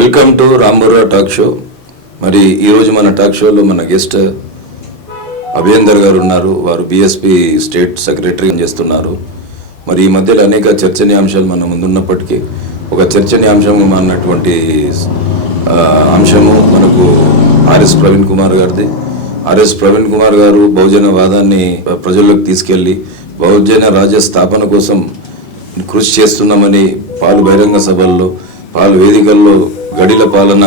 Welcome to Ramburra talk show మరి ఈరోజు మన టాక్ షోలో మన గెస్ట్ అభేందర్ గారు ఉన్నారు. వారు బీఎస్పీ స్టేట్ సెక్రటరీ చేస్తున్నారు. మరి ఈ మధ్యలో అనేక చర్చనీయాంశాలు మన ముందున్నప్పటికీ ఒక చర్చనీయాంశము అన్నటువంటి అంశము మనకు ఆర్ఎస్ ప్రవీణ్ కుమార్ గారిది. ఆర్ఎస్ ప్రవీణ్ కుమార్ గారు బహుజన వాదాన్ని ప్రజల్లోకి తీసుకెళ్ళి బహుజన రాజ్య స్థాపన కోసం కృషి చేస్తున్నామని పాలు బహిరంగ సభల్లో పాలు వేదికల్లో గడిల పాలన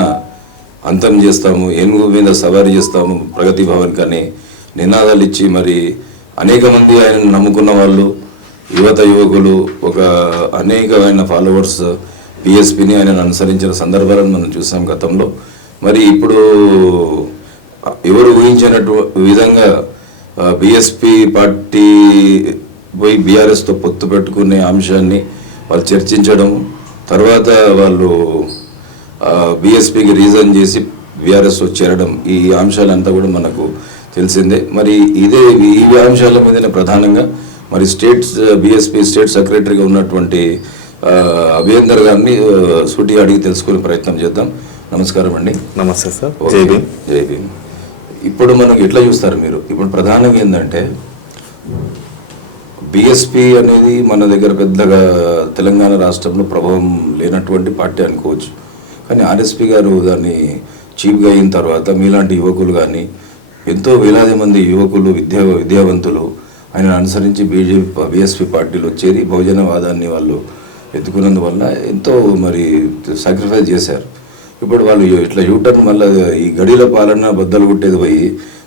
అంతం చేస్తాము ఏనుగు మీద సవారీ చేస్తాము ప్రగతి భవన్ కానీ నినాదాలు ఇచ్చి మరి అనేక మంది ఆయన నమ్ముకున్న వాళ్ళు యువత యువకులు ఒక అనేకమైన ఫాలోవర్స్ బిఎస్పిని ఆయన అనుసరించిన సందర్భాలను మనం చూసాం గతంలో. మరి ఇప్పుడు ఎవరు ఊహించినటు విధంగా బిఎస్పి పార్టీ పోయి బీఆర్ఎస్తో పొత్తు పెట్టుకునే అంశాన్ని వాళ్ళు చర్చించడం తర్వాత వాళ్ళు బిఎస్పికి రీజన్ చేసి బీఆర్ఎస్ చేరడం ఈ అంశాలంతా కూడా మనకు తెలిసిందే. మరి ఇదే ఈ అంశాల మీదనే ప్రధానంగా మరి స్టేట్ బిఎస్పి స్టేట్ సెక్రటరీగా ఉన్నటువంటి అభేందర్ గారిని ఆ, సూటిగా అడిగి తెలుసుకునే ప్రయత్నం చేద్దాం. నమస్కారం అండి. నమస్తే సార్. జై భీమ్. జై భీమ్. ఇప్పుడు మనకు ఎట్లా చూస్తారు మీరు? ఇప్పుడు ప్రధానంగా ఏంటంటే బీఎస్పీ అనేది మన దగ్గర పెద్దగా తెలంగాణ రాష్ట్రంలో ప్రభావం లేనటువంటి పార్టీ అనుకోవచ్చు. కానీ ఆర్ఎస్పి గారు దాన్ని చీఫ్గా అయిన తర్వాత మీలాంటి యువకులు కానీ ఎంతో వేలాది మంది యువకులు విద్యా విద్యావంతులు ఆయన అనుసరించి బీజేపీ బీఎస్పీ పార్టీలు వచ్చేది బహుజనవాదాన్ని వాళ్ళు ఎత్తుకున్నందువల్ల ఎంతో మరి సాక్రిఫైస్ చేశారు. ఇప్పుడు వాళ్ళు ఇట్లా యూటర్న్ మళ్ళీ ఈ గడిల పాలన బద్దలు కొట్టేది పోయి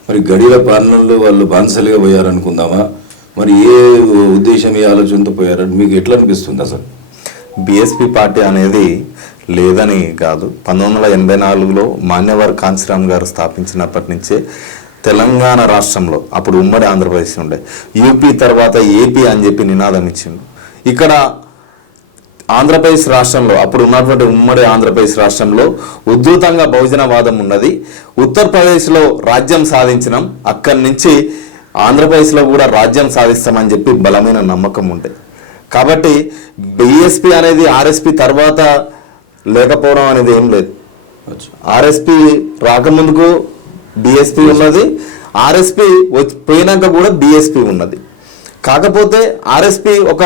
మరి గడిల పాలనలో వాళ్ళు బాన్సలుగా పోయారనుకుందామా? మరి ఏ ఉద్దేశం ఏ ఆలోచనతో పోయారని మీకు ఎట్లా అనిపిస్తుంది అసలు బీఎస్పీ పార్టీ అనేది లేదని కాదు. పంతొమ్మిది వందల ఎనభై నాలుగులో మాన్యవర్ కాంచీరామ్ గారు స్థాపించినప్పటి నుంచే తెలంగాణ రాష్ట్రంలో అప్పుడు ఉమ్మడి ఆంధ్రప్రదేశ్ ఉండే యూపీ తర్వాత ఏపీ అని చెప్పి నినాదం ఇచ్చిండు. ఇక్కడ ఆంధ్రప్రదేశ్ రాష్ట్రంలో అప్పుడు ఉన్నటువంటి ఉమ్మడి ఆంధ్రప్రదేశ్ రాష్ట్రంలో ఉద్ధృతంగా బహుజనవాదం ఉన్నది. ఉత్తరప్రదేశ్లో రాజ్యం సాధించినాం. అక్కడి నుంచి ఆంధ్రప్రదేశ్లో కూడా రాజ్యం సాధిస్తామని చెప్పి బలమైన నమ్మకం ఉండే కాబట్టి బిఎస్పి అనేది ఆర్ఎస్పి తర్వాత లేకపోవడం అనేది ఏం లేదు. ఆర్ఎస్పి రాకముందుకు బిఎస్పి ఉన్నది ఆర్ఎస్పి పోయినాక కూడా బిఎస్పి ఉన్నది. కాకపోతే ఆర్ఎస్పి ఒక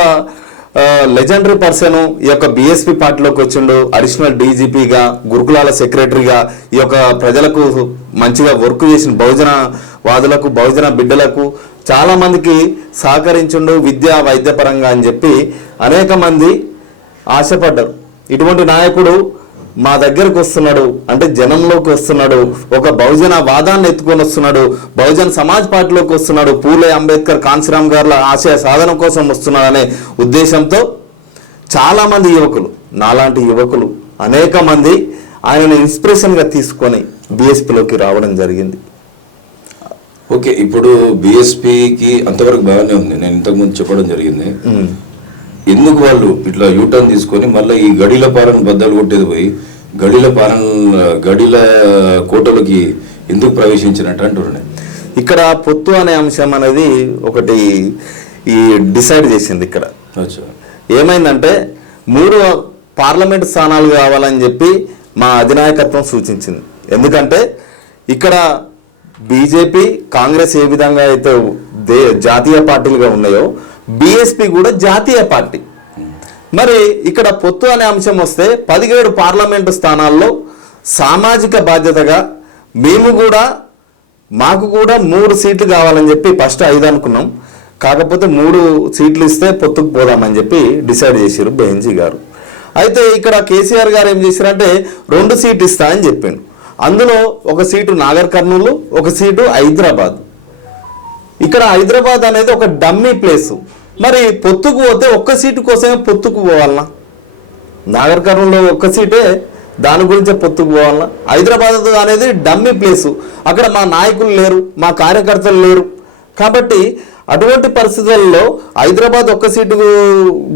లెజెండరీ పర్సన్ ఈ యొక్క బీఎస్పీ పార్టీలోకి వచ్చిండు. అడిషనల్ డీజీపీగా గురుకులాల సెక్రటరీగా ఈ యొక్క ప్రజలకు మంచిగా వర్క్ చేసిన బహుజన వాదులకు బహుజన బిడ్డలకు చాలా మందికి సహకరించుండు విద్యా వైద్యపరంగా అని చెప్పి అనేక మంది ఆశపడ్డారు. ఇటువంటి నాయకుడు మా దగ్గరకు వస్తున్నాడు. అంటే జనంలోకి వస్తున్నాడు. ఒక బహుజన వాదాన్ని ఎత్తుకొని వస్తున్నాడు. బహుజన్ సమాజ్ పార్టీలోకి వస్తున్నాడు. పూలే అంబేద్కర్ కాంశీరామ్ గారుల ఆశయ సాధన కోసం వస్తున్నాడు అనే ఉద్దేశంతో చాలా మంది యువకులు నాలాంటి యువకులు అనేక మంది ఆయనను ఇన్స్పిరేషన్గా తీసుకొని బీఎస్పీలోకి రావడం జరిగింది. ఓకే ఇప్పుడు బిఎస్పికి అంతవరకు బాగానే ఉంది. నేను ఇంతకుముందు చెప్పడం జరిగింది. ఎందుకు వాళ్ళు ఇట్లా యూటర్న్ తీసుకొని మళ్ళీ ఈ గడిల పాలన బద్దలు కొట్టేది పోయి గడిల పాలన గడిల కోటలకి ఎందుకు ప్రవేశించినట్టు అంటున్నాను ఇక్కడ పొత్తు అనే అంశం అనేది ఒకటి ఈ డిసైడ్ చేసింది ఇక్కడ. ఏమైందంటే మూడు పార్లమెంట్ స్థానాలు కావాలని చెప్పి మా అధినాయకత్వం సూచించింది. ఎందుకంటే ఇక్కడ బీజేపీ కాంగ్రెస్ ఏ విధంగా అయితే దే జాతీయ పార్టీలుగా ఉన్నాయో బీఎస్పీ కూడా జాతీయ పార్టీ. మరి ఇక్కడ పొత్తు అనే అంశం వస్తే పదిహేడు పార్లమెంటు స్థానాల్లో సామాజిక బాధ్యతగా మేము కూడా మాకు కూడా మూడు సీట్లు కావాలని చెప్పి ఫస్ట్ ఐదు అనుకున్నాం. కాకపోతే మూడు సీట్లు ఇస్తే పొత్తుకు పోదామని చెప్పి డిసైడ్ చేశారు బెహెన్జీ గారు. అయితే ఇక్కడ కేసీఆర్ గారు ఏం చేశారంటే రెండు సీట్లు ఇస్తా అని చెప్పాను. అందులో ఒక సీటు నాగర్ కర్నూలు ఒక సీటు హైదరాబాద్. ఇక్కడ హైదరాబాద్ అనేది ఒక డమ్మీ ప్లేసు. మరి పొత్తుకు పోతే ఒక్క సీటు కోసమే పొత్తుకు పోవాలన్నా నాగర్ కర్నూలులో ఒక్క సీటే దాని గురించే పొత్తుకు పోవాలన్నా హైదరాబాద్ అనేది డమ్మీ ప్లేసు. అక్కడ మా నాయకులు లేరు మా కార్యకర్తలు లేరు. కాబట్టి అటువంటి పరిస్థితుల్లో హైదరాబాద్ ఒక్క సీటు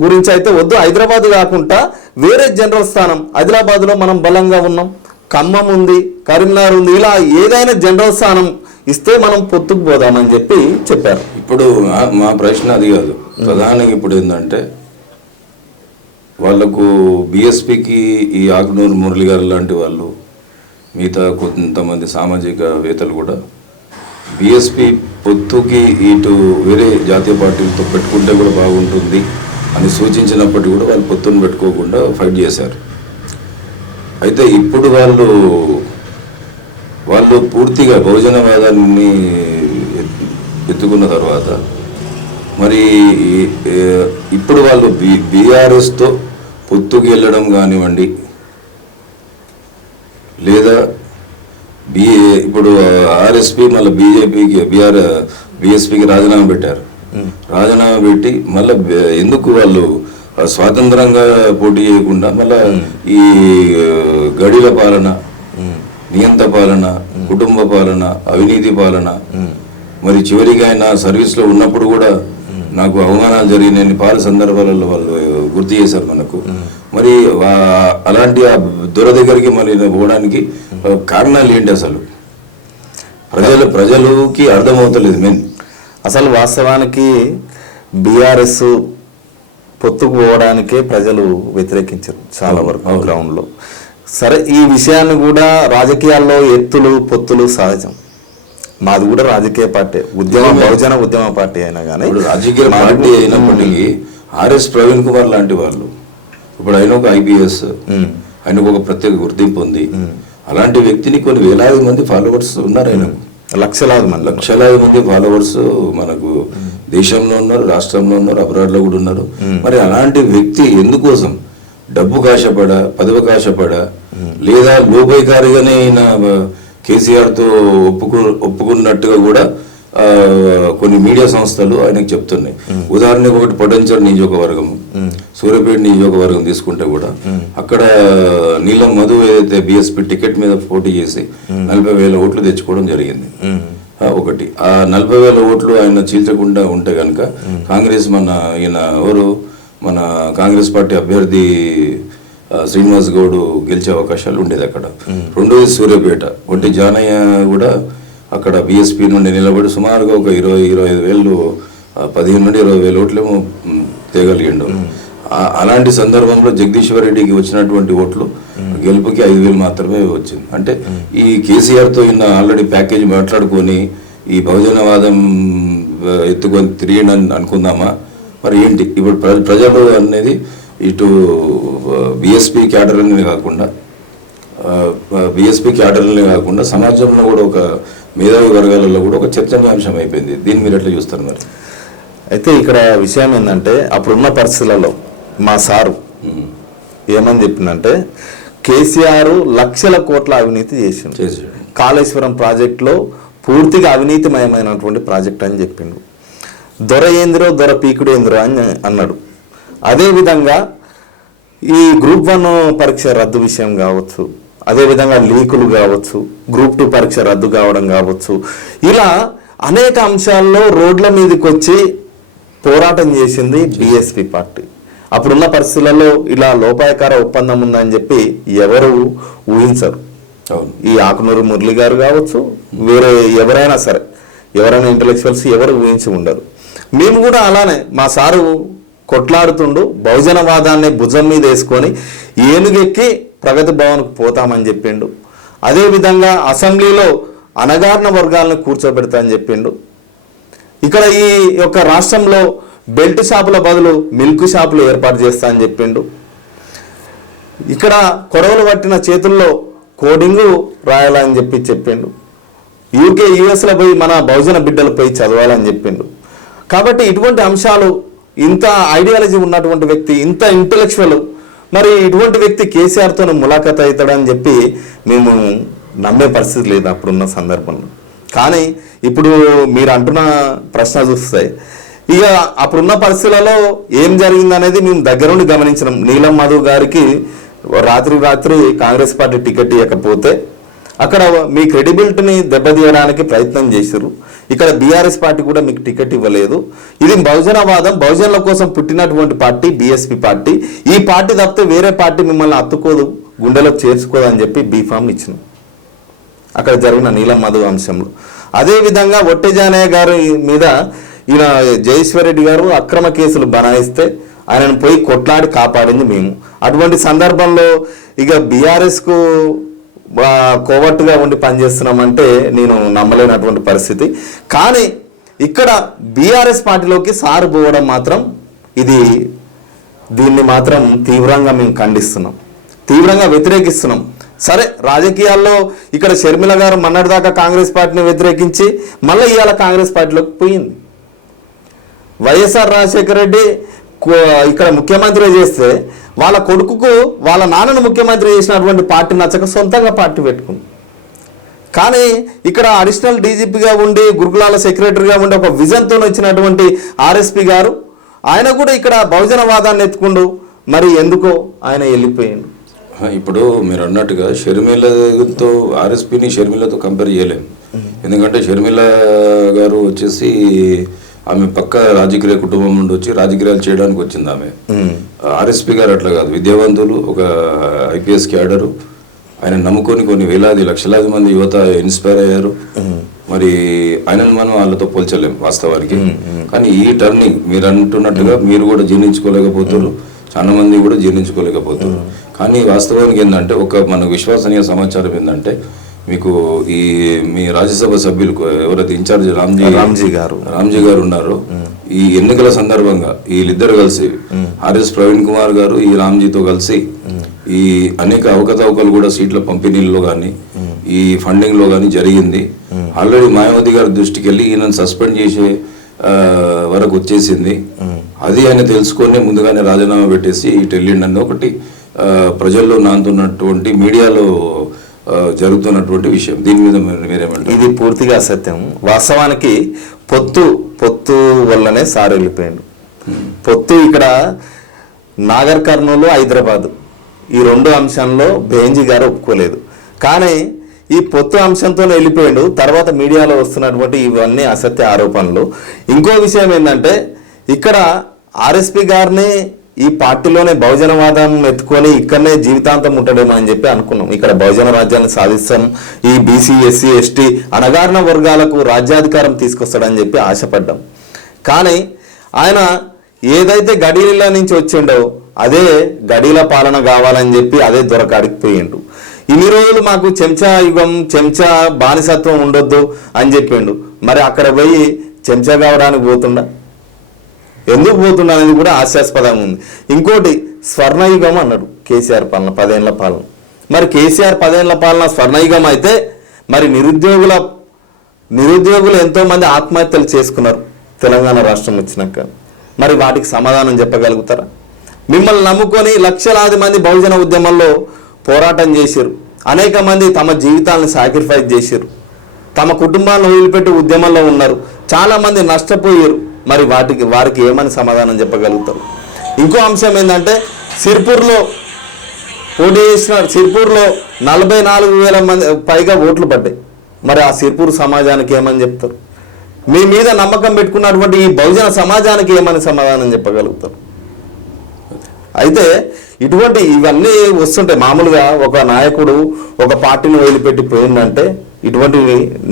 గురించి అయితే వద్దు. హైదరాబాద్ కాకుండా వేరే జనరల్ స్థానం. హైదరాబాద్లో మనం బలంగా ఉన్నాం. ఖమ్మం ఉంది కరీంనగర్ ఉంది. ఇలా ఏదైనా జనరల్ స్థానం ఇస్తే మనం పొత్తుకు పోదామని చెప్పి చెప్పారు. ఇప్పుడు మా- ప్రశ్న అది కాదు. ప్రధానంగా ఇప్పుడు ఏంటంటే వాళ్ళకు బీఎస్పీకి ఈ ఆకునూరు మురళి గారు లాంటి వాళ్ళు మిగతా కొంతమంది సామాజికవేత్తలు కూడా బీఎస్పీ పొత్తుకి ఇటు వేరే జాతీయ పార్టీలతో పెట్టుకుంటే కూడా బాగుంటుంది అని సూచించినప్పటికీ కూడా వాళ్ళు పొత్తును పెట్టుకోకుండా ఫైట్ చేశారు. అయితే ఇప్పుడు వాళ్ళు వాళ్ళు పూర్తిగా బహుజనవాదాన్ని ఎత్- ఎత్తుకున్న తర్వాత మరి ఇప్పుడు వాళ్ళు బి బీఆర్ఎస్తో పొత్తుకి వెళ్ళడం కానివ్వండి లేదా బి ఇప్పుడు ఆర్ఎస్పి మళ్ళీ బీజేపీకి బీఆర్ బీఎస్పీకి రాజీనామా పెట్టారు. రాజీనామా పెట్టి మళ్ళీ ఎందుకు వాళ్ళు స్వాతంత్రంగా పోటీ చేయకుండా మళ్ళా ఈ గడిల పాలన నియంత పాలన కుటుంబ పాలన అవినీతి పాలన. మరి చివరికి ఆయన సర్వీస్లో ఉన్నప్పుడు కూడా నాకు అవమానాలు జరిగిన పాల సందర్భాలలో వాళ్ళు గుర్తు చేశారు మనకు. మరి అలాంటి ఆ దొర దగ్గరికి మరి పోవడానికి కారణాలు ఏంటి అసలు? ప్రజలు ప్రజలకి అర్థమవుతలేదు మెయిన్. అసలు వాస్తవానికి బీఆర్ఎస్ పొత్తుకు పోవడానికే ప్రజలు వ్యతిరేకించారు చాలా వరకు. గ్రౌండ్లో సరే ఈ విషయాన్ని కూడా రాజకీయాల్లో ఎత్తులు పొత్తులు సహజం. మాది కూడా రాజకీయ పార్టీ ఉద్యమ. బహుజన ఉద్యమ పార్టీ అయినా కానీ ఇప్పుడు రాజకీయ పార్టీ అయినప్పటికీ ఆర్ఎస్ ప్రవీణ్ కుమార్ లాంటి వాళ్ళు ఇప్పుడు ఆయన ఒక ఐపీఎస్ మ్మ్. ఆయనకు ఒక ప్రత్యేక గుర్తింపు ఉంది. అలాంటి వ్యక్తిని కొన్ని వేలాది మంది ఫాలోవర్స్ ఉన్నారు ఆయనకు లక్షలాది మంది. లక్షలాది మంది ఫాలోవర్స్ మనకు దేశంలో ఉన్నారు రాష్ట్రంలో ఉన్నారు అబ్రాడ్లో కూడా ఉన్నారు. మరి అలాంటి వ్యక్తి ఎందుకోసం? డబ్బు కాశపడ పదవి కాశపడ లేదా లోబైకారిగానే ఈయన కేసీఆర్తో ఒప్పుకు ఒప్పుకున్నట్టుగా కూడా కొన్ని మీడియా సంస్థలు ఆయనకు చెప్తున్నాయి. ఉదాహరణకు ఒకటి పొటెన్షియల్ నియోజకవర్గం సూర్యాపేట నియోజకవర్గం తీసుకుంటే కూడా అక్కడ నీలం మధు ఏదైతే బిఎస్పి టికెట్ మీద పోటీ చేసి నలభై వేల ఓట్లు తెచ్చుకోవడం జరిగింది. ఒకటి. ఆ నలభై వేల ఓట్లు ఆయన చీల్చకుండా ఉంటే కనుక కాంగ్రెస్ మన ఈయన ఎవరు? మన కాంగ్రెస్ పార్టీ అభ్యర్థి శ్రీనివాస్ గౌడ్ గెలిచే అవకాశాలు ఉండేది అక్కడ. రెండోది సూర్యాపేట. ఒకటి జానయ్య కూడా అక్కడ బీఎస్పీ నుండి నిలబడి సుమారుగా ఒక ఇరవై ఇరవై ఐదు వేలు పదిహేను నుండి ఇరవై వేల ఓట్లేమో తేగలిగిండు. అలాంటి సందర్భంలో జగదీశ్వర్ రెడ్డికి వచ్చినటువంటి ఓట్లు గెలుపుకి ఐదు వేలు మాత్రమే వచ్చింది. అంటే ఈ కేసీఆర్తో ఇన్న ఆల్రెడీ ప్యాకేజ్ మాట్లాడుకొని ఈ బహుజనవాదం ఎత్తుకొని తిరిగిండని అనుకుందామా? మరి ఏంటి? ఇప్పుడు ప్ర- ప్రజలు అనేది ఇటు బిఎస్పీ క్యాడర్ అనేది కాకుండా బిఎస్పీ క్యాడర్లనే కాకుండా సమాజంలో కూడా ఒక మేధావి వర్గాలలో కూడా ఒక చర్చనీయాంశం అయిపోయింది. దీన్ని మీరు ఎట్లా చూస్తారు మరి? అయితే ఇక్కడ విషయం ఏంటంటే అప్పుడున్న పరిస్థితులలో మా సారు. ఏమని చెప్పిందంటే కేసీఆర్ లక్షల కోట్ల అవినీతి చేసాడు. కాళేశ్వరం ప్రాజెక్టులో పూర్తిగా అవినీతిమయమైనటువంటి ప్రాజెక్ట్ అని చెప్పిండు. దొర ఏందిరో దొర పీకుడు ఏందిరో అని అన్నాడు. అదేవిధంగా ఈ గ్రూప్ వన్ పరీక్ష రద్దు విషయం కావచ్చు అదేవిధంగా లీకులు కావచ్చు గ్రూప్ టూ పరీక్ష రద్దు కావడం కావచ్చు ఇలా అనేక అంశాల్లో రోడ్ల మీదకి వచ్చి పోరాటం చేసింది బీఎస్పీ పార్టీ. అప్పుడున్న పరిస్థితులలో ఇలా లోపాయకార ఒప్పందం ఉందని చెప్పి ఎవరు ఊహించరు. అవును. ఈ ఆకునూరు మురళి గారు కావచ్చు వేరే ఎవరైనా సరే ఎవరైనా ఇంటలెక్చువల్స్ ఎవరు ఊహించి ఉండరు. మేము కూడా అలానే మా సారు కొట్లాడుతుండు బహుజనవాదాన్ని భుజం మీద వేసుకొని ఏనుగెక్కి ప్రగతి భవన్కు పోతామని చెప్పిండు. అదేవిధంగా అసెంబ్లీలో అనగారిన వర్గాలను కూర్చోబెడతా అని చెప్పిండు. ఇక్కడ ఈ యొక్క రాష్ట్రంలో బెల్ట్ షాపుల బదులు మిల్క్ షాపులు ఏర్పాటు చేస్తా అని చెప్పిండు. ఇక్కడ కొడవలు పట్టిన చేతుల్లో కోడింగు రాయాలని చెప్పి చెప్పిండు. యూకే యుఎస్లో పోయి మన బహుజన బిడ్డలు పోయి చదవాలని చెప్పిండు. కాబట్టి ఇటువంటి అంశాలు ఇంత ఐడియాలజీ ఉన్నటువంటి వ్యక్తి ఇంత ఇంటలెక్చువల్ మరి ఇటువంటి వ్యక్తి కేసీఆర్తో ములాఖత్ అవుతాడని చెప్పి మేము నమ్మే పరిస్థితి లేదు అప్పుడున్న సందర్భంలో. కానీ ఇప్పుడు మీరు అంటున్న ప్రశ్న చూస్తే ఇక అప్పుడున్న పరిస్థితులలో ఏం జరిగిందనేది మేము దగ్గరుండి గమనించినాం. నీలం మధు గారికి రాత్రి రాత్రి కాంగ్రెస్ పార్టీ టికెట్ ఇవ్వకపోతే అక్కడ మీ క్రెడిబిలిటీని దెబ్బతీయడానికి ప్రయత్నం చేశారు ఇక్కడ బీఆర్ఎస్ పార్టీ కూడా మీకు టికెట్ ఇవ్వలేదు. ఇది బహుజనవాదం బహుజనుల కోసం పుట్టినటువంటి పార్టీ బీఎస్పీ పార్టీ. ఈ పార్టీ తప్పితే వేరే పార్టీ మిమ్మల్ని అత్తుకోదు గుండెలో చేర్చుకోదు అని చెప్పి బీఫామ్ ఇచ్చిన. అక్కడ జరిగిన నీలం మధు అంశంలో. అదేవిధంగా ఒట్టెజానయ్య గారి మీద ఈయన జయేశ్వరరెడ్డి గారు అక్రమ కేసులు బనాయిస్తే ఆయనను పోయి కొట్లాడి కాపాడింది మేము. అటువంటి సందర్భంలో ఇక బీఆర్ఎస్కు కోవర్ట్గా ఉండి పనిచేస్తున్నామంటే నేను నమ్మలేనటువంటి పరిస్థితి. కానీ ఇక్కడ బీఆర్ఎస్ పార్టీలోకి సారు పోవడం మాత్రం ఇది దీన్ని మాత్రం తీవ్రంగా మేము ఖండిస్తున్నాం. తీవ్రంగా వ్యతిరేకిస్తున్నాం. సరే రాజకీయాల్లో ఇక్కడ షర్మిల గారు మొన్నటిదాకా కాంగ్రెస్ పార్టీని వ్యతిరేకించి మళ్ళీ ఇవాళ కాంగ్రెస్ పార్టీలోకి పోయింది. వైఎస్ఆర్ రాజశేఖర రెడ్డి కో- ఇక్కడ ముఖ్యమంత్రి చేస్తే వాళ్ళ కొడుకుకు వాళ్ళ నాన్నను ముఖ్యమంత్రి చేసినటువంటి పార్టీ నచ్చక సొంతంగా పార్టీ పెట్టుకుంది. కానీ ఇక్కడ అడిషనల్ డీజీపీగా ఉండి గురుకులాల సెక్రటరీగా ఉండి ఒక విజన్తో వచ్చినటువంటి ఆర్ఎస్పి గారు ఆయన కూడా ఇక్కడ బహుజనవాదాన్ని ఎత్తుకుండు. మరి ఎందుకో ఆయన వెళ్ళిపోయిండు. ఇప్పుడు మీరు అన్నట్టుగా షర్మిలతో ఆర్ఎస్పీని షర్మిలతో కంపేర్ చేయలేం. ఎందుకంటే షర్మిల గారు వచ్చేసి ఆమె పక్క రాజకీయ కుటుంబం నుండి వచ్చి రాజకీయాలు చేయడానికి వచ్చింది ఆమె. ఆర్ఎస్పీ గారు అట్లా కాదు. విద్యావంతులు ఒక ఐపీఎస్ క్యాడరు ఆయన నమ్ముకొని కొన్ని వేలాది లక్షలాది మంది యువత ఇన్స్పైర్ అయ్యారు. మరి ఆయనను మనం వాళ్ళతో పోల్చలేం వాస్తవానికి. కానీ ఈ టర్నింగ్ మీరు అంటున్నట్టుగా మీరు కూడా జీర్ణించుకోలేకపోతున్నారు. చాలా మంది కూడా జీర్ణించుకోలేకపోతున్నారు. కానీ వాస్తవానికి ఏంటంటే ఒక మన విశ్వసనీయ సమాచారం ఏంటంటే మీకు ఈ మీ రాజ్యసభ సభ్యులు ఎవరైతే ఇన్ఛార్జ్ రామ్జీ రామ్జీ గారు. రామ్జీ గారు ఉన్నారు ఈ ఎన్నికల సందర్భంగా వీళ్ళిద్దరు కలిసి ఆర్ఎస్ ప్రవీణ్ కుమార్ గారు ఈ రామ్జీతో కలిసి ఈ అనేక అవకతవకలు కూడా సీట్ల పంపిణీల్లో కానీ ఈ ఫండింగ్లో కానీ జరిగింది. ఆల్రెడీ మాయావతి గారి దృష్టికి వెళ్ళి ఈయనను సస్పెండ్ చేసే వరకు వచ్చేసింది. అది ఆయన తెలుసుకొని ముందుగానే రాజీనామా పెట్టేసి ఇటు వెళ్ళిండని ఒకటి ప్రజల్లో నాంతున్నటువంటి మీడియాలో జరుగుతున్నటువంటి విషయం. దీని మీద మీరేమంటారు? ఇది పూర్తిగా అసత్యం వాస్తవానికి పొత్తు పొత్తు వల్లనే సార్ వెళ్ళిపోయాడు. పొత్తు ఇక్కడ నాగర్ కర్నూలు హైదరాబాద్. ఈ రెండు అంశంలో బేంజీ గారు ఒప్పుకోలేదు. కానీ ఈ పొత్తు అంశంతో వెళ్ళిపోయాడు. తర్వాత మీడియాలో వస్తున్నటువంటి ఇవన్నీ అసత్య ఆరోపణలు. ఇంకో విషయం ఏంటంటే ఇక్కడ ఆర్ఎస్పి గారిని ఈ పార్టీలోనే బహుజనవాదం ఎత్తుకొని ఇక్కడనే జీవితాంతం ఉంటాడేమో అని చెప్పి అనుకున్నాం. ఇక్కడ బహుజన రాజ్యాన్ని సాధిస్తాం. ఈ బీసీ ఎస్సీ ఎస్టీ అణగారిన వర్గాలకు రాజ్యాధికారం తీసుకొస్తాడని చెప్పి ఆశపడ్డాం. కానీ ఆయన ఏదైతే గడీల నుంచి వచ్చిండో అదే గడీల పాలన కావాలని చెప్పి అదే దొరకాడికి పోయిండు. ఇన్ని రోజులు మాకు చెంచా యుగం చెంచా బానిసత్వం ఉండొద్దు అని చెప్పిండు. మరి అక్కడ పోయి చెంచా కావడానికి పోతుండా? ఎందుకు పోతున్నా అనేది కూడా హాస్యాస్పదంగా ఉంది. ఇంకోటి స్వర్ణయుగం అన్నాడు కేసీఆర్ పాలన పదేళ్ళ పాలన. మరి కేసీఆర్ పదేళ్ళ పాలన స్వర్ణయుగం అయితే మరి నిరుద్యోగుల నిరుద్యోగులు ఎంతోమంది ఆత్మహత్యలు చేసుకున్నారు తెలంగాణ రాష్ట్రం వచ్చినాక. మరి వాటికి సమాధానం చెప్పగలుగుతారా? మిమ్మల్ని నమ్ముకొని లక్షలాది మంది బహుజన ఉద్యమంలో పోరాటం చేశారు. అనేక మంది తమ జీవితాలను సాక్రిఫైస్ చేశారు. తమ కుటుంబాలను వదిలిపెట్టి ఉద్యమంలో ఉన్నారు. చాలామంది నష్టపోయారు. మరి వాటికి వారికి ఏమని సమాధానం చెప్పగలుగుతారు? ఇంకో అంశం ఏంటంటే సిర్పూర్లో పోటీ చేసిన సిర్పూర్లో నలభై నాలుగు వేల మంది పైగా ఓట్లు పడ్డాయి. మరి ఆ సిర్పూర్ సమాజానికి ఏమని చెప్తారు? మీ మీద నమ్మకం పెట్టుకున్నటువంటి ఈ బహుజన సమాజానికి ఏమని సమాధానం చెప్పగలుగుతారు? అయితే ఇటువంటి ఇవన్నీ వస్తుంటాయి. మామూలుగా ఒక నాయకుడు ఒక పార్టీని వదిలిపెట్టి పోయిందంటే ఇటువంటి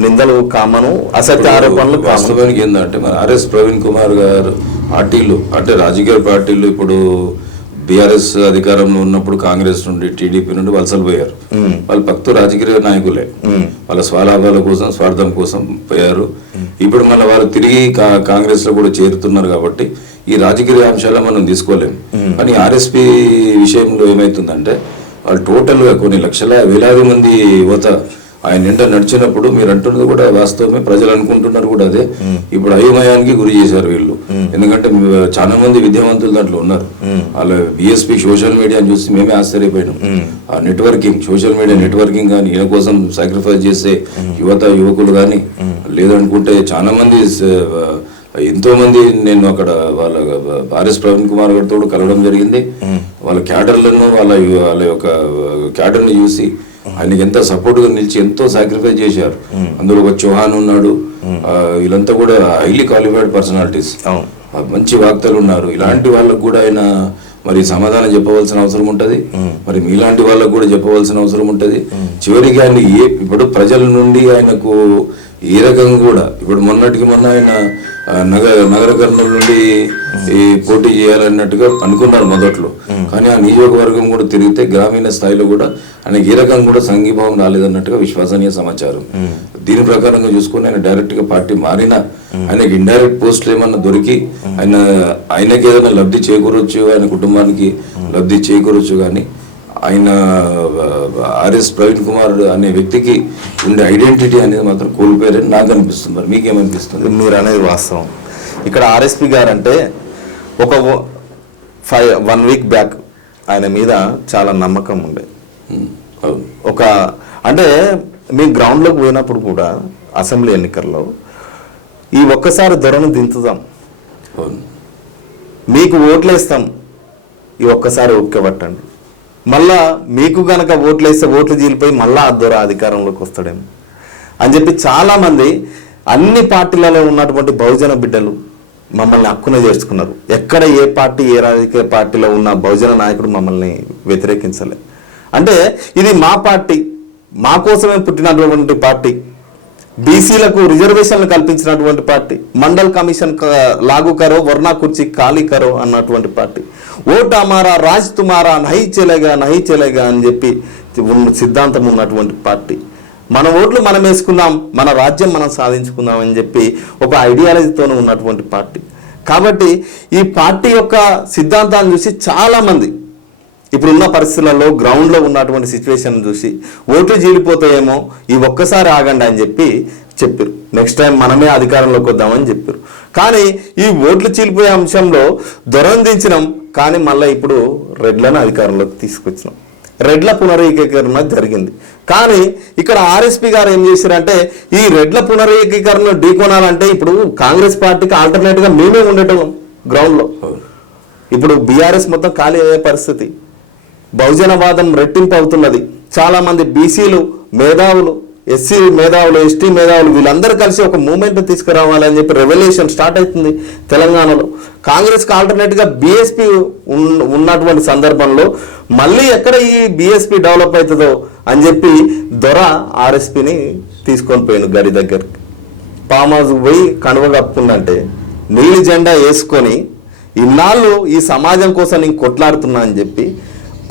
నిందలు కామను అసత్య ఆరోపణలు వాస్తవానికి ఏంటంటే మన ఆర్ఎస్ ప్రవీణ్ కుమార్ గారు పార్టీలు అంటే రాజకీయ పార్టీలు ఇప్పుడు బీఆర్ఎస్ అధికారంలో ఉన్నప్పుడు కాంగ్రెస్ నుండి టీడీపీ నుండి వలసలు పోయారు. వాళ్ళు భక్తు రాజకీయ నాయకులే. వాళ్ళ స్వలాభాల కోసం స్వార్థం కోసం పోయారు. ఇప్పుడు మళ్ళీ వాళ్ళు తిరిగి కాంగ్రెస్లో కూడా చేరుతున్నారు కాబట్టి ఈ రాజకీయ అంశాలు మనం తీసుకోలేం. కానీ ఆర్ఎస్పీ విషయంలో ఏమైతుందంటే వాళ్ళు టోటల్గా కొన్ని లక్షల వేలాది మంది యువత ఆయన నిండా నడిచినప్పుడు మీరు అంటున్నది కూడా వాస్తవమే ప్రజలు అనుకుంటున్నారు కూడా అదే. ఇప్పుడు అయోమయానికి గురి చేశారు వీళ్ళు. ఎందుకంటే చాలా మంది విద్యావంతులు దాంట్లో ఉన్నారు. వాళ్ళ బిఎస్పీ సోషల్ మీడియాని చూసి మేమే ఆశ్చర్యపోయినాం. ఆ నెట్వర్కింగ్ సోషల్ మీడియా నెట్వర్కింగ్ కానీ ఈయన కోసం సాక్రిఫైస్ చేసే యువత యువకులు కానీ లేదనుకుంటే చాలా మంది ఎంతో మంది నేను అక్కడ వాళ్ళ ఆర్ఎస్ ప్రవీణ్ కుమార్ గారితో కలవడం జరిగింది. వాళ్ళ క్యాడర్లను వాళ్ళ వాళ్ళ యొక్క క్యాడర్ని చూసి ఆయనకి ఎంత సపోర్ట్గా నిలిచి ఎంతో సాక్రిఫైస్ చేశారు. అందులో ఒక చౌహాన్ ఉన్నాడు. వీళ్ళంతా కూడా హైలీ క్వాలిఫైడ్ పర్సనాలిటీస్ మంచి వాక్తలు ఉన్నారు. ఇలాంటి వాళ్ళకు కూడా ఆయన మరి సమాధానం చెప్పవలసిన అవసరం ఉంటది. మరి మీలాంటి వాళ్ళకు కూడా చెప్పవలసిన అవసరం ఉంటది. చివరికి ఆయన ఏ ఇప్పుడు ప్రజల నుండి ఆయనకు ఈ రకంగా కూడా. ఇప్పుడు మొన్నటికి మొన్న ఆయన నగర నగర కర్నూలు నుండి ఈ పోటీ చేయాలన్నట్టుగా అనుకున్నారు మొదట్లో. కానీ ఆ నియోజకవర్గం కూడా తిరిగితే గ్రామీణ స్థాయిలో కూడా ఆయనకి ఈ రకంగా కూడా సంఘీభావం రాలేదన్నట్టుగా విశ్వసనీయ సమాచారం. దీని ప్రకారంగా చూసుకొని ఆయన డైరెక్ట్గా పార్టీ మారినా ఆయనకి ఇండైరెక్ట్ పోస్టులు ఏమన్నా దొరికి ఆయన ఆయనకి ఏదైనా లబ్ధి చేకూరొచ్చు ఆయన కుటుంబానికి లబ్ధి చేకూరొచ్చు కానీ ఆయన ఆర్ఎస్ ప్రవీణ్ కుమార్ అనే వ్యక్తికి ఉండే ఐడెంటిటీ అనేది మాత్రం కోల్పోయారని నాకు అనిపిస్తుంది. మరి మీకేమనిపిస్తుంది? మీరు అనేది వాస్తవం. ఇక్కడ ఆర్ఎస్పి గారు అంటే ఒక ఫైవ్ వన్ వీక్ బ్యాక్ ఆయన మీద చాలా నమ్మకం ఉండే. ఒక అంటే మీ గ్రౌండ్లోకి పోయినప్పుడు కూడా అసెంబ్లీ ఎన్నికల్లో ఈ ఒక్కసారి ధరను దించుదాం. మీకు ఓట్లేస్తాం. ఈ ఒక్కసారి ఓపిక పట్టండి. మళ్ళా మీకు గనక ఓట్లేస్తే ఓట్లు చీలిపోయి మళ్ళా ఆ అధికారంలోకి వస్తాడేమో. అని చెప్పి చాలామంది అన్ని పార్టీలలో ఉన్నటువంటి బహుజన బిడ్డలు మమ్మల్ని హక్కున చేర్చుకున్నారు. ఎక్కడ ఏ పార్టీ ఏ రాజకీయ పార్టీలో ఉన్న బహుజన నాయకుడు మమ్మల్ని వ్యతిరేకించలే. అంటే ఇది మా పార్టీ మా కోసమే పుట్టినటువంటి పార్టీ. బీసీలకు రిజర్వేషన్లు కల్పించినటువంటి పార్టీ మండల్ కమిషన్ లాగు కరో వర్ణా కుర్చీ ఖాళీ కరో అన్నటువంటి పార్టీ. ఓట్ అమారా రాజ్ తుమారా నహి చెలేగా నహి చెలేగా అని చెప్పి ఉన్న సిద్ధాంతం ఉన్నటువంటి పార్టీ. మన ఓట్లు మనం వేసుకుందాం మన రాజ్యం మనం సాధించుకుందాం అని చెప్పి ఒక ఐడియాలజీతోనే ఉన్నటువంటి పార్టీ. కాబట్టి ఈ పార్టీ యొక్క సిద్ధాంతాన్ని చూసి చాలామంది ఇప్పుడున్న పరిస్థితులలో గ్రౌండ్లో ఉన్నటువంటి సిచ్యువేషన్ చూసి ఓట్లు జీలిపోతాయేమో ఈ ఒక్కసారి ఆగండి అని చెప్పి చెప్పారు. నెక్స్ట్ టైం మనమే అధికారంలోకి వద్దామని చెప్పారు. కానీ ఈ ఓట్లు చీలిపోయే అంశంలో దొరందించినాం కానీ మళ్ళీ ఇప్పుడు రెడ్లను అధికారంలోకి తీసుకొచ్చినాం. రెడ్ల పునరేకీకరణ జరిగింది. కానీ ఇక్కడ ఆర్ఎస్పి గారు ఏం చేశారంటే ఈ రెడ్ల పునరేకీకరణ ఢీకొనాలంటే ఇప్పుడు కాంగ్రెస్ పార్టీకి ఆల్టర్నేట్గా మేమే ఉండేటం గ్రౌండ్లో. ఇప్పుడు బీఆర్ఎస్ మొత్తం ఖాళీ అయ్యే పరిస్థితి. బహుజనవాదం రెట్టింపు అవుతున్నది. చాలామంది బీసీలు మేధావులు ఎస్సీ మేధావులు ఎస్టీ మేధావులు వీళ్ళందరూ కలిసి ఒక మూమెంట్ తీసుకురావాలని చెప్పి రెవల్యూషన్ స్టార్ట్ అవుతుంది తెలంగాణలో. కాంగ్రెస్కి ఆల్టర్నేట్గా బీఎస్పీ ఉన్నటువంటి సందర్భంలో మళ్ళీ ఎక్కడ ఈ బీఎస్పీ డెవలప్ అవుతుందో అని చెప్పి దొర ఆర్ఎస్పీని తీసుకొని పోయాను గడి దగ్గరికి. పామ్ హౌస్ పోయి కనువ కప్పుకుందంటే నీలి జెండా వేసుకొని ఇన్నాళ్ళు ఈ సమాజం కోసం నేను కొట్లాడుతున్నా అని చెప్పి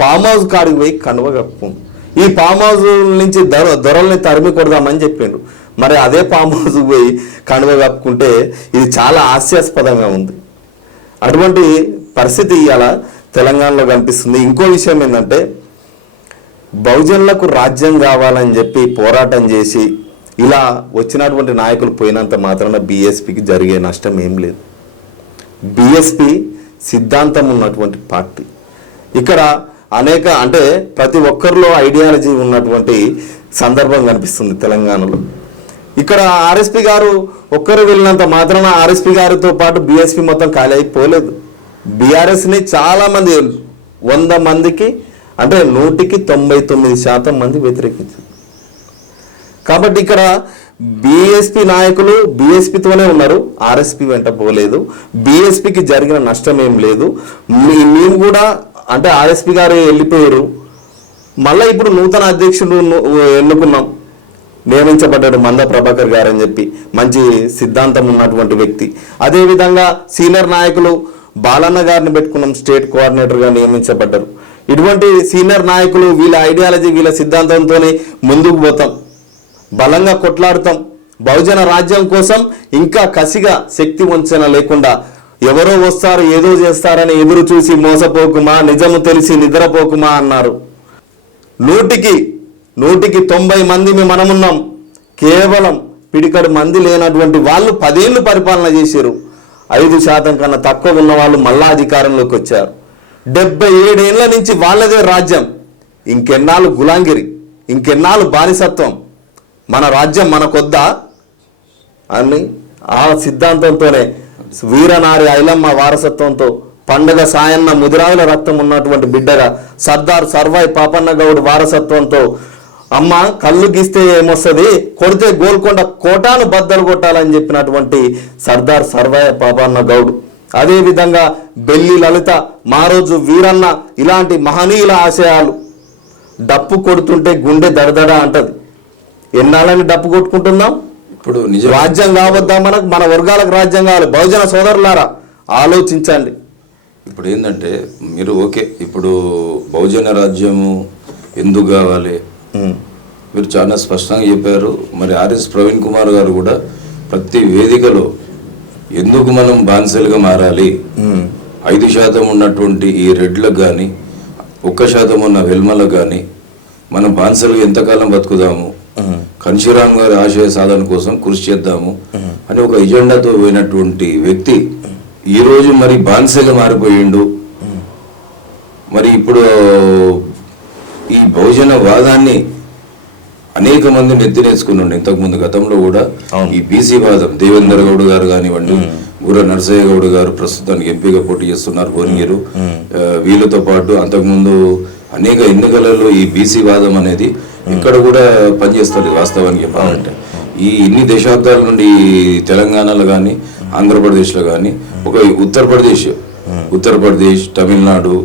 పామ్ హౌస్ కాడికి పోయి కనువ కప్పుకుంది. ఈ పామ్ హౌస్ నుంచి దొర దొరల్ని తరిమి కొడదామని చెప్పిండు మరి అదే పామ్ హౌస్ పోయి కనువ కప్పుకుంటే ఇది చాలా హాస్యాస్పదంగా ఉంది. అటువంటి పరిస్థితి ఇవాళ తెలంగాణలో కనిపిస్తుంది. ఇంకో విషయం ఏంటంటే బహుజనులకు రాజ్యం కావాలని చెప్పి పోరాటం చేసి ఇలా వచ్చినటువంటి నాయకులు పోయినంత మాత్రాన బీఎస్పీకి జరిగే నష్టం ఏం లేదు. బీఎస్పీ సిద్ధాంతం ఉన్నటువంటి పార్టీ. ఇక్కడ అనేక అంటే ప్రతి ఒక్కరిలో ఐడియాలజీ ఉన్నటువంటి సందర్భం కనిపిస్తుంది తెలంగాణలో. ఇక్కడ ఆర్ఎస్పి గారు ఒక్కరు వెళ్ళినంత మాత్రాన ఆర్ఎస్పి గారితో పాటు బీఎస్పీ మొత్తం ఖాళీ అయిపోలేదు. బీఆర్ఎస్ని చాలామంది వంద మందికి అంటే నూటికి తొంభై తొమ్మిది శాతం మంది వ్యతిరేకించారు కాబట్టి ఇక్కడ బీఎస్పీ నాయకులు బీఎస్పీతోనే ఉన్నారు ఆర్ఎస్పీ వెంట పోలేదు. బీఎస్పీకి జరిగిన నష్టం ఏం లేదు మేము కూడా అంటే ఆర్ఎస్పి గారు వెళ్ళిపోయారు. మళ్ళీ ఇప్పుడు నూతన అధ్యక్షుడు ఎన్నుకున్నాం. నియమించబడ్డాడు మంద ప్రభాకర్ గారు అని చెప్పి. మంచి సిద్ధాంతం ఉన్నటువంటి వ్యక్తి. అదేవిధంగా సీనియర్ నాయకులు బాలన్న గారిని పెట్టుకున్నాం. స్టేట్ కోఆర్డినేటర్గా నియమించబడ్డారు. ఇటువంటి సీనియర్ నాయకులు వీళ్ళ ఐడియాలజీ వీళ్ళ సిద్ధాంతంతోనే ముందుకు పోతాం. బలంగా కొట్లాడుతాం. బహుజన రాజ్యం కోసం ఇంకా కసిగా శక్తి వంచన లేకుండా ఎవరో వస్తారు ఏదో చేస్తారని ఎదురు చూసి మోసపోకుమా నిజము తెలిసి నిద్రపోకుమా అన్నారు. నూటికి నూటికి తొంభై మంది మనమున్నాం. కేవలం పిడికడు మంది లేనటువంటి వాళ్ళు పదేళ్ళు పరిపాలన చేశారు. ఐదు శాతం కన్నా తక్కువ ఉన్న వాళ్ళు మళ్ళా అధికారంలోకి వచ్చారు. డెబ్బై ఏడేళ్ళ నుంచి వాళ్ళదే రాజ్యం. ఇంకెన్నాళ్ళు గులాంగిరి ఇంకెన్నాళ్ళు బానిసత్వం. మన రాజ్యం మనకొద్దా అని ఆ సిద్ధాంతంతోనే వీరనారి ఐలమ్మ వారసత్వంతో పండగ సాయన్న ముదిరావుల రక్తం ఉన్నటువంటి బిడ్డగా సర్దార్ సర్వాయి పాపన్న గౌడ్ వారసత్వంతో అమ్మ కళ్ళు గీస్తే ఏమొస్తుంది? కొడితే గోల్కొండ కోటాను బద్దలు కొట్టాలని చెప్పినటువంటి సర్దార్ సర్వాయ పాపన్న గౌడ్. అదేవిధంగా బెల్లి లలిత మారోజు వీరన్న ఇలాంటి మహనీయుల ఆశయాలు. డప్పు కొడుతుంటే గుండె దడదడ అంటది. ఎన్నాళ్ళని డప్పు కొట్టుకుంటున్నాం? ఇప్పుడు నిజం రాజ్యం కావద్దా మనకు మన వర్గాలకు రాజ్యం కావాలి. బహుజన సోదరులారా ఆలోచించండి. ఇప్పుడు ఏంటంటే మీరు ఓకే ఇప్పుడు బహుజన రాజ్యము ఎందుకు కావాలి? మీరు చాలా స్పష్టంగా చెప్పారు. మరి ఆర్ఎస్ ప్రవీణ్ కుమార్ గారు కూడా ప్రతి వేదికలో ఎందుకు మనం బాన్సలుగా మారాలి? ఐదు శాతం ఉన్నటువంటి ఈ రెడ్లకు కానీ ఒక్క శాతం ఉన్న వెల్మలకు కానీ మనం బాన్సలుగా ఎంతకాలం బతుకుదాము? కన్షీరామ్ గారి ఆశయ సాధన కోసం కృషి చేద్దాము అని ఒక ఎజెండాతో పోయినటువంటి వ్యక్తి ఈరోజు మరి బాన్సగా మారిపోయిండు. మరి ఇప్పుడు ఈ బహుజన వాదాన్ని అనేక మంది నెత్తి నేర్చుకున్నాడు ఇంతకుముందు గతంలో కూడా. ఈ బీసీ వాదం దేవేందర్ గౌడ్ గారు కానివ్వండి గుర్ర నరసయ్య గౌడ్ గారు ప్రస్తుతానికి ఎంపీగా పోటీ చేస్తున్నారు భువనగిరు. ఆ, వీళ్ళతో పాటు అంతకుముందు అనేక ఎన్నికలలో ఈ బీసీ వాదం అనేది ఇక్కడ కూడా పనిచేస్తుంది వాస్తవానికి చెప్పాలంటే ఈ ఇన్ని దశాబ్దాల నుండి తెలంగాణలో కానీ ఆంధ్రప్రదేశ్లో కానీ ఒక ఉత్తరప్రదేశ్ ఉత్తరప్రదేశ్ తమిళనాడు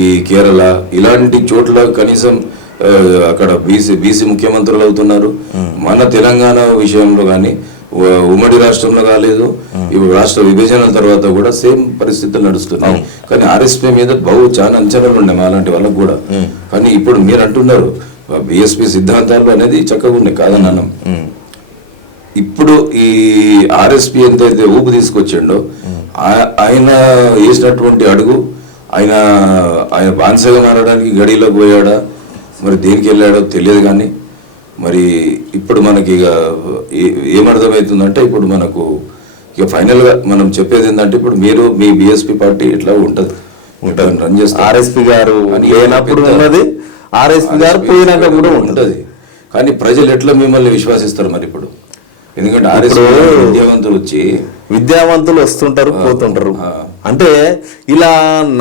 ఈ కేరళ ఇలాంటి చోట్ల కనీసం అక్కడ బీసీ బీసీ ముఖ్యమంత్రులు అవుతున్నారు. మన తెలంగాణ విషయంలో కానీ ఉమ్మడి రాష్ట్రంలో కాలేదు. ఇప్పుడు రాష్ట్ర విభజన తర్వాత కూడా సేమ్ పరిస్థితులు నడుస్తున్నాయి. కానీ ఆర్ఎస్పీ మీద బహు చాలా అంచనాలు ఉన్నాయి మా అలాంటి వాళ్ళకు కూడా. కానీ ఇప్పుడు మీరు అంటున్నారు బిఎస్పి సిద్ధాంతాలు అనేది చక్కగా ఉన్నాయి కాదని అన్నం ఇప్పుడు ఈ ఆర్ఎస్పి ఎంతైతే ఊపు తీసుకొచ్చిండో ఆయన వేసినటువంటి అడుగు ఆయన ఆయన బాన్సగా మారడానికి గడిలోకి పోయాడా? మరి దేనికి వెళ్ళాడో తెలియదు కానీ మరి ఇప్పుడు మనకి ఇక ఏమర్థమవుతుందంటే ఇప్పుడు మనకు ఇక ఫైనల్గా మనం చెప్పేది ఏంటంటే ఇప్పుడు మీరు మీ బిఎస్పి పార్టీ ఇట్లా ఉంటుంది. ఉంటుంది. రన్ చేస్తారు. ఆర్ఎస్పి గారు లేనప్పుడు ఉన్నది ఆర్ఎస్పి గారు పోయినాక కూడా ఉంటుంది. కానీ ప్రజలు ఎట్లా మిమ్మల్ని విశ్వసిస్తారు మరి ఇప్పుడు? ఎందుకంటే ఆర్ఎస్ విద్యావంతులు వచ్చి విద్యావంతులు వస్తుంటారు పోతుంటారు. అంటే ఇలా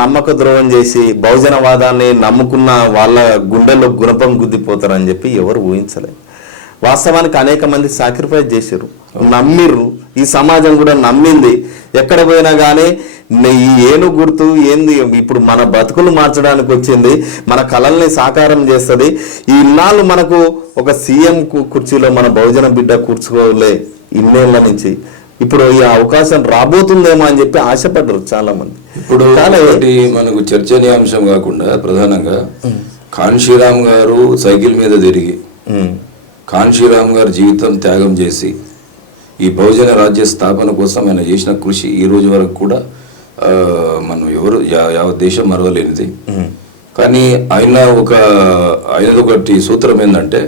నమ్మక ద్రోహం చేసి బహుజనవాదాన్ని నమ్ముకున్న వాళ్ళ గుండెల్లో గుణపం గుద్దిపోతారని చెప్పి ఎవరు ఊహించలేదు. వాస్తవానికి అనేక మంది సాక్రిఫైస్ చేశారు నమ్మిర్రు. ఈ సమాజం కూడా నమ్మింది. ఎక్కడ పోయినా కానీ నే- ఈ ఏను గుర్తు ఏంది? ఇప్పుడు మన బతుకులు మార్చడానికి వచ్చింది. మన కళల్ని సాకారం చేస్తుంది. ఈ ఇన్నాళ్ళు మనకు ఒక సీఎం కుర్చీలో మన బహుజన బిడ్డ కూర్చుకోలే ఇన్నేళ్ళ నుంచి. ఇప్పుడు ఈ అవకాశం రాబోతుందేమో అని చెప్పి ఆశపడ్డారు చాలా మంది ఇప్పుడు మనకు చర్చనీయాంశం కాకుండా ప్రధానంగా కాన్షీరామ్ గారు సైకిల్ మీద తిరిగి కాన్షీరామ్ గారు జీవితం త్యాగం చేసి ఈ బహుజన రాజ్య స్థాపన కోసం ఆయన చేసిన కృషి ఈ రోజు వరకు కూడా మనం ఎవరు యావత్ దేశం మరవలేనిది. కానీ ఆయన ఒక ఆయనది ఒకటి సూత్రం ఏంటంటే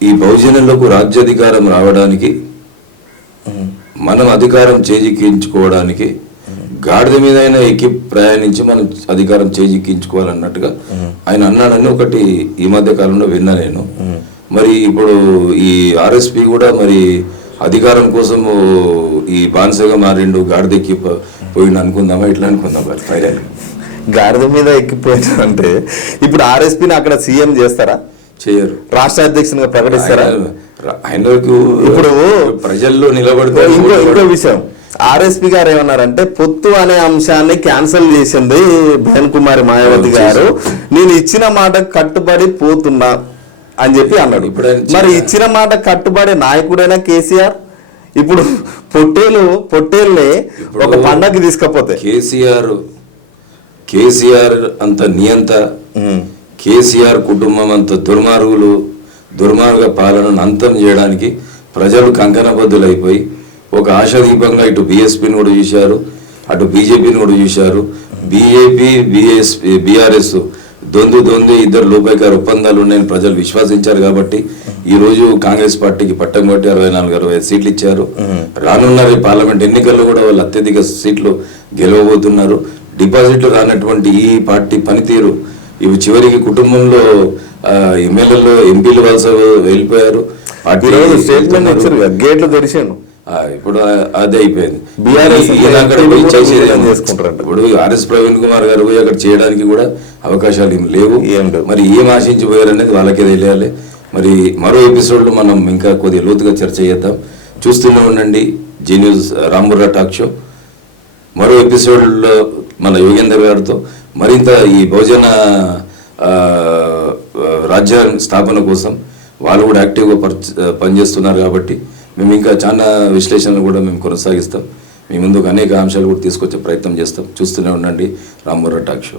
ఈ బహుజనులకు రాజ్యాధికారం రావడానికి మనం అధికారం చేజిక్కించుకోవడానికి గాడిద మీద అయినా ఎక్కి ప్రయాణించి మనం అధికారం చేజిక్కించుకోవాలన్నట్టుగా ఆయన అన్నాడని ఒకటి ఈ మధ్య కాలంలో విన్నా నేను. మరి ఇప్పుడు ఈ ఆర్ఎస్పి కూడా మరి అధికారం కోసం ఈ బాన్సగా మారిండు గాడిద ఎక్కి పో- పోయిండు అనుకుందామా? ఇట్లా అనుకుందాం మరి ఫైనల్ గాడిద మీద ఎక్కిపోయినారంటే ఇప్పుడు ఆర్ఎస్పీని అక్కడ సీఎం చేస్తారా? చేయరు. రాష్ట్ర అధ్యక్షునిగా ప్రకటిస్తారా? ఆయన- ఆయనకు ఇప్పుడు ప్రజల్లో నిలబడితే ఇంకో ఇంకో విషయం. ఆర్ఎస్పి గారు ఏమన్నారంటే పొత్తు అనే అంశాన్ని క్యాన్సిల్ చేసింది బెహన్ కుమారి మాయావతి గారు. నేను ఇచ్చిన మాట కట్టుబడి పోతున్నా. అని చెప్పి అన్నాడు. మరి ఇచ్చిన మాట కట్టుబడి నాయకుడైనా కేసీఆర్? ఇప్పుడు పొట్టేలు పొట్టేల్ని ఒక పండగకి తీసుకపోతే. కేసీఆర్ కేసీఆర్ అంత నియంత కేసీఆర్ కుటుంబం అంత దుర్మార్గులు దుర్మార్గ పాలనను అంతం చేయడానికి ప్రజలు కంకణబద్దులైపోయి ఒక ఆశాదీపంగా ఇటు బీఎస్పీని కూడా చూశారు అటు బీజేపీని కూడా చూశారు బీఏపీ బిఎస్ బీఆర్ఎస్ దొందు దొందు ఇద్దరు లోపాయికారు ఒప్పందాలు ఉన్నాయని ప్రజలు విశ్వసించారు కాబట్టి ఈ రోజు కాంగ్రెస్ పార్టీకి పట్టం కొట్టి అరవై నాలుగు అరవై సీట్లు ఇచ్చారు. రానున్న పార్లమెంట్ ఎన్నికల్లో కూడా వాళ్ళు అత్యధిక సీట్లు గెలవబోతున్నారు. డిపాజిట్లు రానటువంటి ఈ పార్టీ పనితీరు ఇవి చివరికి కుటుంబంలో ఎమ్మెల్యేలు ఎంపీలు వలస వెళ్ళిపోయారు. స్టేట్మెంట్ ఇచ్చారు గేట్లు తెరిచాను. ఇప్పుడు అదే అయిపోయింది. అక్కడ ఎంపీలు పోయి చేసేది. ఇప్పుడు ఆర్ఎస్ ప్రవీణ్ కుమార్ గారు పోయి అక్కడ చేయడానికి కూడా అవకాశాలు ఏం లేవు. మరి ఏం ఆశించి పోయారనేది వాళ్ళకే తెలియాలి. మరి మరో ఎపిసోడ్లో మనం ఇంకా కొద్దిగా లోతుగా చర్చ చేద్దాం. చూస్తూనే ఉండండి. Zee news Ramburra talk show. మరో ఎపిసోడ్లో మన యోగేందర్ గారితో మరింత ఈ బహుజన ఆ, రాజ్య స్థాపన కోసం వాళ్ళు కూడా యాక్టివ్గా పనిచేస్తున్నారు కాబట్టి మేము ఇంకా చాలా విశ్లేషణలు కూడా మేము కొనసాగిస్తాం. మీ ముందుకు అనేక అంశాలు కూడా తీసుకొచ్చే ప్రయత్నం చేస్తాం. చూస్తూనే ఉండండి. Rammurra talk show.